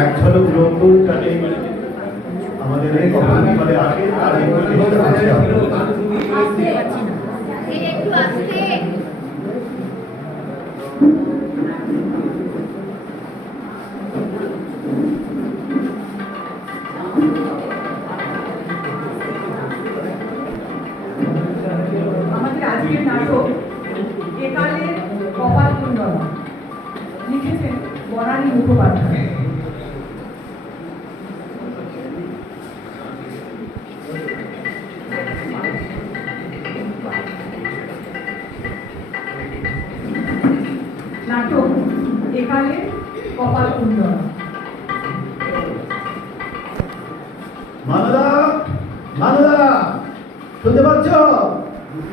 এক ঝলক রোদ্দুর কাটে আমাদের এই কপালে আসে আর একটু চেষ্টা করতে আমাদের আজকের নাটক একালের কপাল কুণ্ডলা লিখেছেন বনানী মুখোপাধ্যায়। নাটক একালের কপাল কুণ্ডলা। মানদা মানদা শুনতে পাচ্ছ?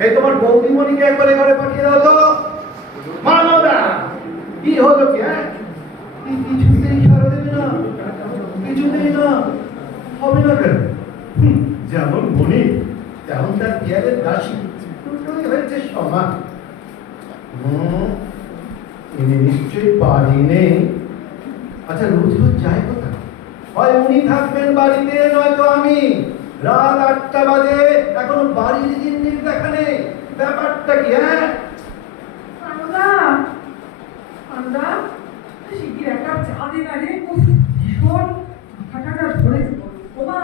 এই তোমার বৌদিমণিকে একবারে ঘরে পাঠিয়ে দাও তো। মানদা কি হলো কি? হ্যাঁ কিছুতেই সারা দেবে না, কিছুতেই না, হবে না কেন? যেমন মনি তেমন তার বিয়ারের দাসী, দুটোই হয়েছে সমান। ইনি নিশ্চয়ই বাড়ি নেই। আচ্ছা রোজ রোজ যায় কোথায়? হয় উনি থাকবেন বাড়িতে, নয়তো আমি। রাত 8টা বাজে এখনো বাড়ির জিনিস দেখা নেই। ব্যাপারটা কি? হ্যাঁ শিগগির এক কাপ চা দে না রে, ভীষণ মাথাটা ধরেছে। ওমা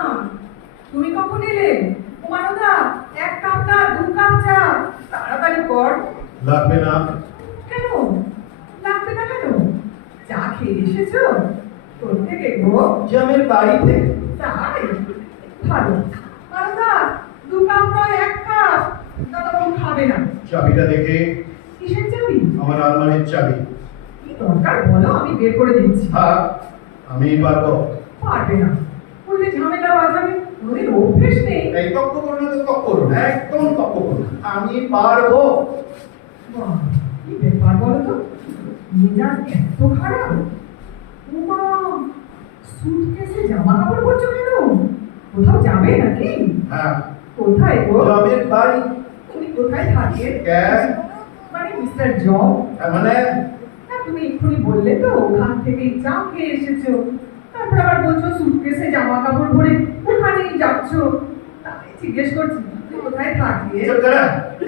তুমি কখন এলে? ওমানদা এক কাপ না 2 কাপ চা তাড়াতাড়ি কর। লাগবে না। কেন লাগবে না কেন? চা খেয়ে এসেছো? তোর থেকে গো জামের বাড়িতে। তাই ভালো। ওমানদা 2 কাপ নয় 1 কাপ। দাদাবাবু খাবে না। চাবিটা দেখে। কিসের চাবি? আমার আলমারির চাবি। কি দরকার বলো, আমি বের করে দিচ্ছি। হ্যাঁ আমি পারবো। পারবে না বললে ঝামেলা বাজাবে, ওদের অভ্যেস নেই। এই তক্ক করুন না, তক্ক করুন, একদম তক্ক করুন। আমি পারবো। বাহ, কি ব্যাপার বলো তো, মেজাজ এত খারাপ? উমা সুটকেসে জামা কাপড় পরছো কেন? কোথাও যাবে নাকি? হ্যাঁ কোথায় গো? জামের বাড়ি। তুমি কোথায় থাকেন? মানে মিস্টার জব। মানে না তুমি এক্ষুনি বললে তো ওখান থেকে চা খেয়ে এসেছো, তারপর আবার বলছো সুটকেসে জামা কাপড় ভরে ওখানেই যাচ্ছ। তাই জিজ্ঞেস করছি তুমি কোথায় থাকে।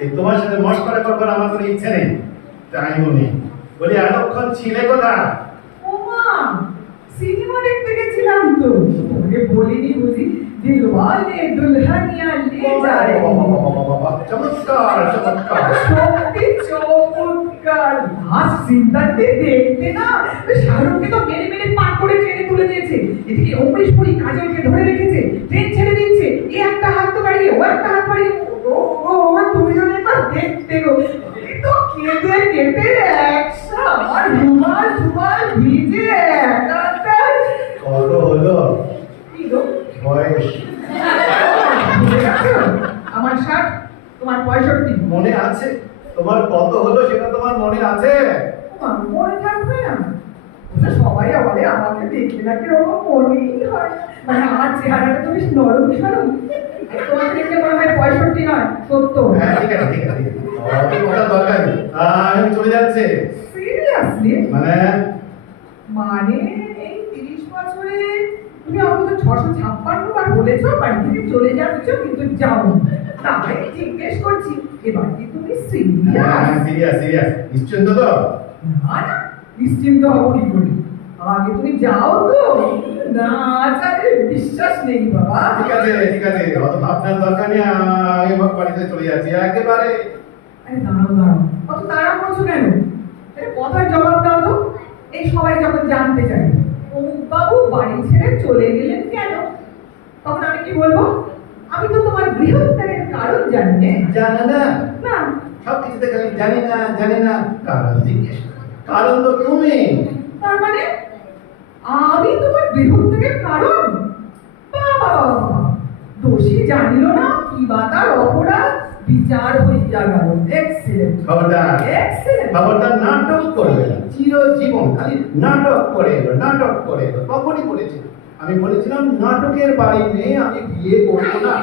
এই তোমার সাথে মশকরা করবার আমার কোনো ইচ্ছে নেই, টাইমও নেই। বলি এতক্ষণ ছিলে কোথায়? ওমা সিনেমা দেখতে গেছিলাম তো, তোমাকে বলিনি বুঝি? দিলওয়ালে দুলহানিয়া লে যায়। চমৎকার চমৎকার। সত্যি চমৎকার। লাস্ট সিনটাতে দেখতে না শাহরুখকে তো মেরে মেরে পার করে ট্রেনে তুলে দিয়েছে, এদিকে অমরিশ পুরী কাজলকে ধরে রেখেছে, ট্রেন ছেড়ে দিচ্ছে, এ একটা হাত তো বাড়িয়ে ও একটা হাত বাড়িয়ে। ও তুমি যদি একবার দেখতে গো, এ তো কেঁদে কেটে একসা আর রুমাল ঝুমাল ভিজে একাকার। কত হলো? কি গো বয়স ভুলে গেছো? আমার 60, তোমার 65। মনে আছে? তোমার কত হলো সেটা তোমার মনে আছে? মনে থাকবে না? ওটা সবাই বলে আমাকে দেখলে নাকি ওরকম মনেই হয় না। মানে আমার চেহারাটা তো বেশ নরম সরম। তোমার দেখলে মনে হয় 65 নয় 70। হ্যাঁ ঠিক আছে ঠিক আছে। অত কথা দরকার নেই, আমি চলে যাচ্ছে। সিরিয়াসলি? মানে এই 30 বছরে তুমি অন্তত 656 বার বলেছো বাড়ি থেকে চলে যাচ্ছ, কিন্তু যাও। তাই জিজ্ঞেস করছি এবার কি তুমি সিরিয়াস? Serious serious. নিশ্চিন্ত তো? না না নিশ্চিন্ত হবো কি করে, আগে তুমি যাও তো। না আচারে বিশ্বাস নেই বাবা। ঠিক আছে ঠিক আছে, অত ভাবনার দরকার নেই, আমি আমার বাড়িতে চলে যাচ্ছি একেবারে। আরে দাঁড়াও দাঁড়াও, কত তাড়া করছো কেন? আরে কথার জবাব দাও তো। এই সবাই যখন জানতে চাই অমুক বাবু বাড়ি ছেড়ে চলে গেলেন কেন, তখন আমি কি বলবো? আমি তো তোমার বৃহত্তরের কারণ জানি না। জানো না? না সব কিছুতে খালি জানি না জানি না, কারণ জিজ্ঞেস করো। কারণ তো তুমি। তার মানে আমি তোমার বৃহত্তরের কারণ? বাবা দোষী জানিল না কি বা তার অপরাধ, বিচার হইয়া গেল। এক্সিলেন্ট খবরদার এক্সিলেন্ট। খবরদার নাটক করবে না, চিরজীবন খালি নাটক করে এলো নাটক করে এলো। তখনই বলেছি, আমি বলেছিলাম নাটকের বাড়ি মেয়ে আমি বিয়ে করবো না,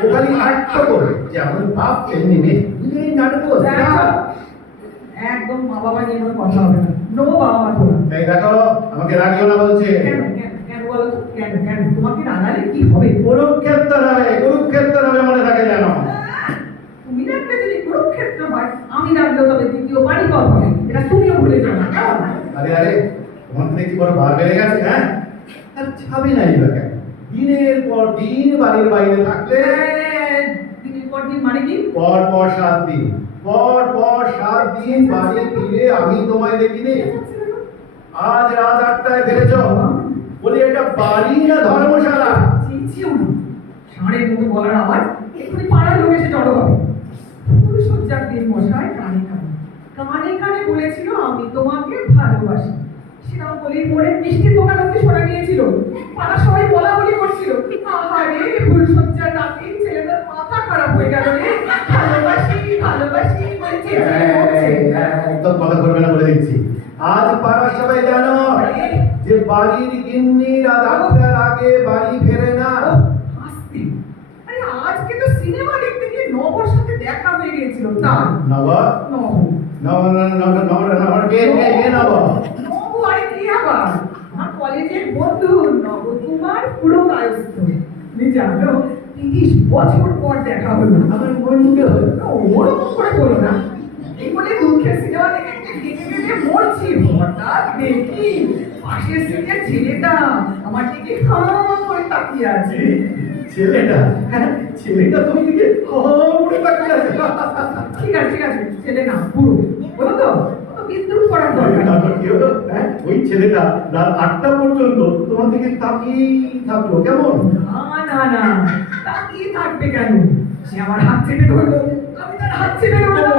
ও খালি নাট্য করবে, যেমন বাপ তেমনি মেয়ে, দুজনেই নাটক করবে। একদম মা বাবা নিয়ে কোনো কথা হবে না। নো বাবা মা তোরা। এই দেখো আমাকে আমাকে রাখিও না বলছে। কেন কেন কেন বলো তো? কেন কেন তোমাকে রাগালে কি হবে? কুরুক্ষেত্র হবে মনে থাকে যেন। তুমি রাখলে যদি কুরুক্ষেত্র হয়, আমি রাখলেও তবে দ্বিতীয় পানিপথ হবে। এটা তুমিও ভুলে যাও না, কেমন? আরে তোমার তো দেখছি বড় বার বেড়ে গেছে, হ্যাঁ? আর ছাবি নাই বা কেন? দিনের পর দিন বাড়ির বাইরে থাকলে দিনের পর দিন মানে কি? পর 7 দিন, পর 7 দিন বাড়ি ফিরে আমি তোমায় দেখিনি। আজ রাত 8টায় ফিরেছ, বলি এটা বাড়ি না ধর্মশালা? চেয়েছিও না, ষাঁড়ের মতো বলার আওয়াজ এক্ষুনি পাড়ার লোক এসে জড়ো হবে। ফুলসজ্জার দিন মশাই কানে কানে কানে কানে বলেছিল আমি তোমাকে ভালোবাসি। সেটাও বলি পরে মিষ্টির দোকান অব্দি শোনা গিয়েছিল। পাড়া সবাই বলা বলি করছিল, আহারে ফুলসজ্জার রাতে ছেলেটার মাথা খারাপ হয়ে গেল রে, ভালোবাসি ভালোবাসি বলছে। একদম কথা করবে না বলে দিচ্ছি। আজ পাড়ার সবাই জানো যে বাড়ির গিন্নি রাত 8টার আগে বাড়ি ফেরে না। আস্তে, আরে আজকে তো সিনেমা দেখতে গিয়ে নবর সাথে দেখা হয়ে গিয়েছিল। তা নব নব নব নব নব নব কে নব? নব আরে কি আবার? আমার কলেজের বন্ধু নব কুমার পুরো কায়স্থ। তুমি জানো 30 বছর পর দেখা হলো। আমার বন্ধু ওরকম করে বলো না। এই বলে দুঃখের সিনেমা দেখে কেটে কেটে মরছি। হঠাৎ দেখি পাশের সিটের ছেলেটা আমার দিকে হাঁ করে তাকিয়ে আছে। ছেলেটা তুমি দিকে হরে তাকিয়ে আছে। ঠিক আছে ছেলে না পুরো বলো তো, অত বিদ্রুপ করার দরকার নেই। তারপর কি হলো? ওই ছেলেটা রাত 8টা পর্যন্ত তোমার দিকে তাকিয়ে থাকলো কেমন? না তাকিয়ে থাকবে কেন? সে আমার হাত চেপে ধরলো, আমি তার হাত চেপে ধরলাম।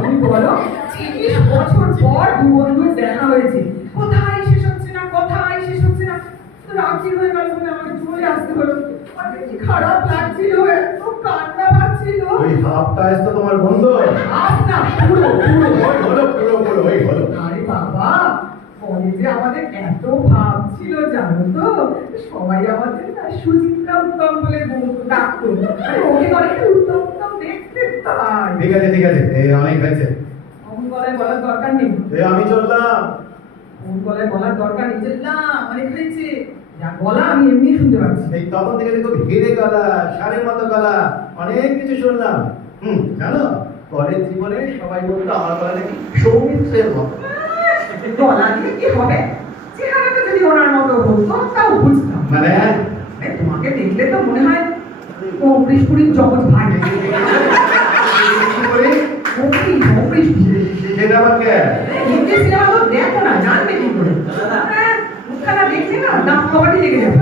তুমি বলো 30 বছর পর দু বন্ধুর দেখা হয়েছে, কোথায় শেষ হচ্ছে না তো রাত্রি হয়ে গেল বলে আমাকে চলে আসতে হলো। আমার কি খারাপ লাগছিল, এত কান্না পাচ্ছিল। ওই হাফটা এসে তো তোমার বন্ধু? হাফ না, পুরো হলো। আরে বাবা, কলেজে আমাদের এত ভাব ছিল জানো তো, সবাই আমাদের না সুচিত্রা উত্তম বলে ডাকতো। আরে ওকে অনেকটা উত্তম দেখতে তাই। ঠিক আছে অনেক হয়েছে। অমন গলায় বলার দরকার নেই। আমি চললাম। অমন গলায় বলার দরকার নেই। চললাম, অনেক হয়েছে। যা বলা আমি এমনি শুনতে পাচ্ছি। এই তখন থেকে দেখো ঘিরে গলা, ষাঁড়ের মতো গলা, অনেক কিছু শুনলাম। জানো কলেজ জীবনে সবাই বলতো আমার গলা নাকি সৌমিত্রের মতো। গলা দিয়ে কি হবে? চেহারাটা যদি ওনার মতো হতো তাও বুঝতাম। মানে তোমাকে দেখলে তো মনে হয় অমৃশপুরীর জগৎ ভাই। সেটা আবার কে? হিন্দি সিনেমা তো দেখো না, জানবে কি করে? মুখখানা দেখলে না দাঁত কবাডি লেগে যাবে।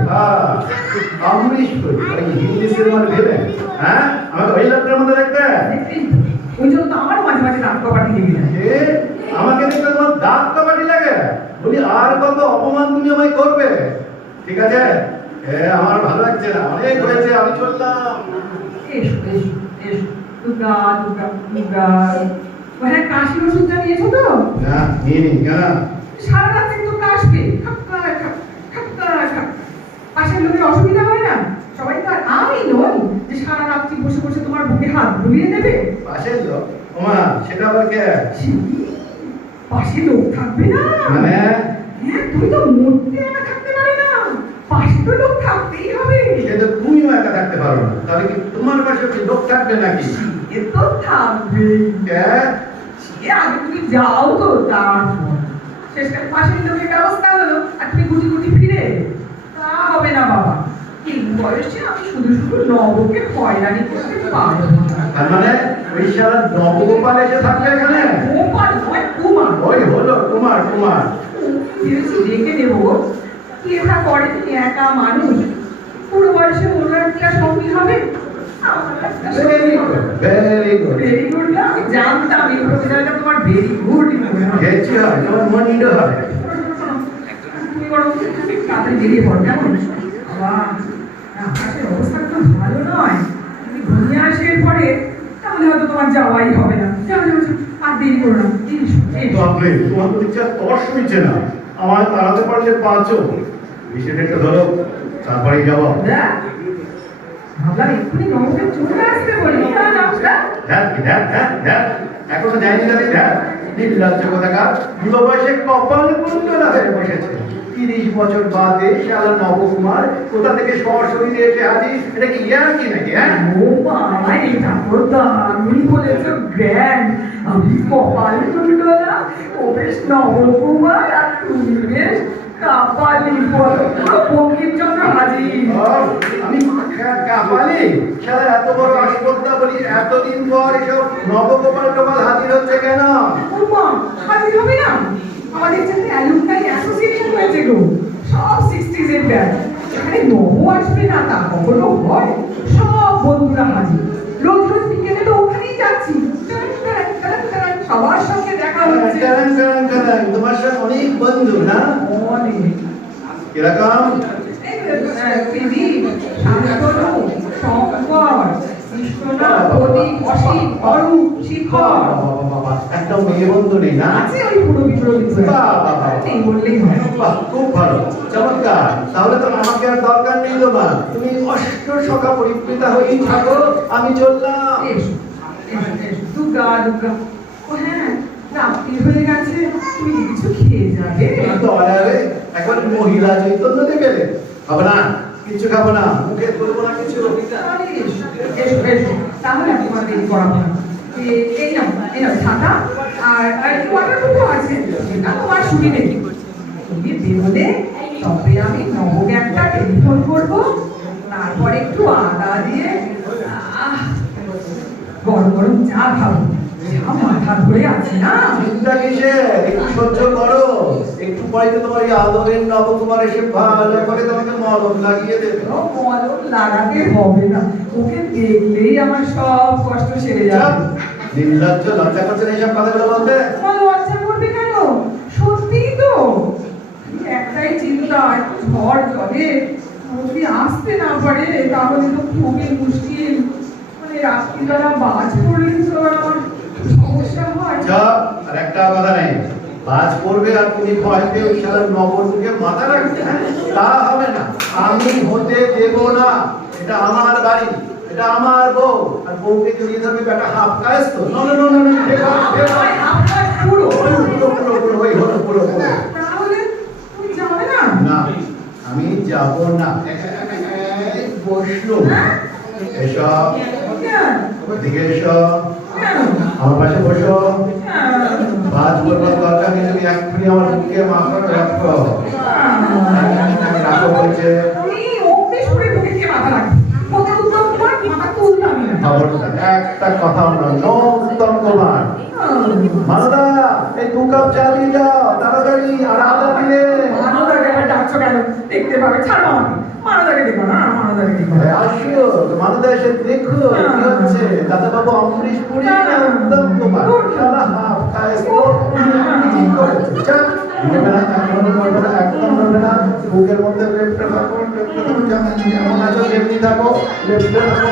অমৃশ পুরী হিন্দি সিনেমার ভেবে, হ্যাঁ আমাকে ওই লোকটার মধ্যে দেখতে? ওই জন্য তো আমারও মাঝে মাঝে দাঁত কবাডি লেগে যায়। আমাকে দেখতে তোমার দাঁত কবাডি লাগে? বলি আর কত অপমান তুমি আমায় করবে? ঠিক আছে, আমার ভালো লাগছে না, অনেক হয়েছে, আমি চললাম। এসো দুর্গা হ্যাঁ, কাশির ওষুধটা নিয়েছো তো? না নিয়ে কেন? সারা রাত কিন্তু কাশবে, পাশের লোকের অসুবিধা হয় না? সবাই তো আর আমি নই যে সারা রাত্রি বসে বসে তোমার বুকে হাত বুলিয়ে দেবে। পাশের লোক? ওমা সেটা আবার কে? পাশে লোক থাকবে না মানে? হ্যাঁ, তুমি তো মরতে একা থাকতে পারো না, পাশে তো লোক থাকতেই হবে। সে তো তুমিও একা থাকতে পারো না, তাহলে কি তোমার পাশে কি লোক থাকবে নাকি? এ তো থাকবে। আগে তুমি যাও তো, তারপর শেষকালে পাশের লোকের ব্যবস্থা হলো আর তুমি গুটি গুটি ফিরে। তা হবে না বাবা, এই বয়সে আমি শুধু নবকে হয়রানি করতে পারবো না। তার মানে ওই সারা নবগোপাল এসে থাকবে এখানে? গোপাল নয়, কুমার। ওই হলো কুমার। ভেবেছি রেখে দেবো, কেভা করে তুমি একা মানুষ, পুরো বয়সে ওনার কি আর সঙ্গী হবে? ভেরি গুড না, আমি জানতাম এই প্রফেসরটা তোমার ভেরি গুড। গেছি হয় তোমার মন্ড হয়। তুমি বরং তাড়াতাড়ি বেরিয়ে পড়ো, কেমন? বাবা, আকাশের অবস্থা তো ভালো নয়। তুমি ঘুমিয়ে আসে পরে তাহলে হয়তো তোমার যাওয়াই হবে না। যাও আর দেরি করো না। বাপরে, তোমার তো ইচ্ছা তর্স হইছে না। আমার তাড়াতে পারলে পাঁচও বিষয়টা একটু ধরো, তারপরে যাবো। ভাবলাম এক্ষুনি নবকে চলে আসতে বলি। হ্যাঁ এখনো যায়নি জানি দেখ নির্লজ্জ কোথাকার যুব বয়সে কপাল কুণ্ডলা হয়ে বসেছে 30 বছর বাদে শালা নবকুমার কোথা থেকে সরাসরি এসে হাজির এটা কি ইয়ার কি নাকি হ্যাঁ ও বাবা, এটা তো দারুণ বলেছো, গ্র্যান্ড। আমি কপাল কুণ্ডলা, ও বেশ নবকুমার, আর তুমি বেশ কাপালি। বলো, পুরো বঙ্কিমচন্দ্র হাজির। আমি কাপালি শালা এত বড় আসপদ্দা বলি এতদিন পর এসব নবগোপাল টোপাল হাজির হচ্ছে কেন ও মা, হাজির হবে না? আমাদের সাথে অ্যালুমনাই অ্যাসোসিয়েশন হয়েছে গো, সব 60s এর ব্যাচ। এখানে নব আসবে না তা কখনো হয়? সব বন্ধুরা হাজির। রোজ রোজ বিকেলে তো ওখানেই যাচ্ছি। সবার সঙ্গে দেখা হচ্ছে। তোমার সাথে অনেক বন্ধু না অনেক। কিরকম দিদি, শান্তনু, শঙ্কর, কৃষ্ণনাথ, প্রদীপ, অসীম, অরূপ, শিখর। একটা মেয়ে বন্ধু নেই না আছে ওই পুরো বিপ্লবী। নেই বললেই হয়। বাহ, খুব ভালো চমৎকার তাহলে তো আমাকে আর দরকার নেই তোমার তুমি অষ্ট সখা পরিপ্রীতা হয়েই থাকো আমি চললাম এসো, এসো, এসো। দুর্গা, দুর্গা। ও হ্যাঁ, রাত্রি হয়ে গেছে, তুমি কি কিছু খেয়ে যাবে? তো অর্ডারে এখন মহিলা চৈতন্য দেবে খাবো না কিছু খাবো না মুখে তুলবো না কিছু আরে এসো, এসো, এসো। তাহলে আর তোমার দেরি করা হবে না। এই নাও, এই নাও ছাতা, আর একটু ওয়াটার বোতল আছে, এটা তোমার সুবিধে। তুমি বেরোলে তবে আমি নবকে একটা টেলিফোন করবো, তারপর একটু আদা দিয়ে গরম গরম চা খাবো। যা মাথা ধরে আছে না। চিন্তা কিসের একটু সহ্য করো একটু পরে তো তোমার এই আদরের নবকুমার এসে ভালো করে তোমাকে মলম লাগিয়ে দেবে ও মলম লাগাতে হবে না, ওকে দেখলেই আমার সব কষ্ট সেরে যাবে। নির্লজ্জ লজ্জা করছে না এইসব কথাগুলো বলতে তোমার লজ্জা করবে কেন? সত্যিই তো। একটাই চিন্তা, ঝড় জলে যদি আসতে না পারে তাহলে তো খুবই মুশকিল। মানে রাত্রিবেলা বাজ পড়লে তো আর আমার সমস্যা হয়। চুপ আর একটা কথা নেই বাজ পড়বে আর তুমি ভয়তে ওই শালার নবরূপকে মাথা রাখবে হ্যাঁ? তা হবে না আমি হতে দেব না এটা আমার বাড়ি এটা আমার বউ আর বউকে জড়িয়ে ধরবে বেটা হাফ কাজ তো না না না না আমার পুরো ওই হলো পুরো তাহলে তুমি যাবে না? না আমি যাব না এই বসলো হ্যাঁ? এসব কেন? এদিকে এসো কেন? আমার পাশে বসো কেন? বাজ করবার দরকার নেই তুমি এক্ষুনি আমার বুকে মাথা রাখো রাখো বলছে তুমি অমনি সরে ঢুকে গিয়ে মাথা রাখবে। কথা উত্তম তোমার, মাথা তুলতামই না। খবরদার একটা কথা না নো উত্তম কুমার মানদা এই 2 কাপ চা দিয়ে যাও তাড়াতাড়ি আর আদা দিলে মানদাকে আবার ডাকছো কেন? দেখতে পাবে, ছাড়ো আমাকে। মানদাকে দেখো না, মানদাকে দেখো। আসো মানদা এসে দেখো কি হচ্ছে দাদা বাবু অমৃশ পুরি না উত্তম কুমার শালা হাফ কায়স্ত ঠিক করেছে চল নড়বে না একদম নড়বে না বুকের মধ্যে লেফটে থাকো লেফটে থাকো যেমন আছো তেমনি থাকো লেফটে থাকো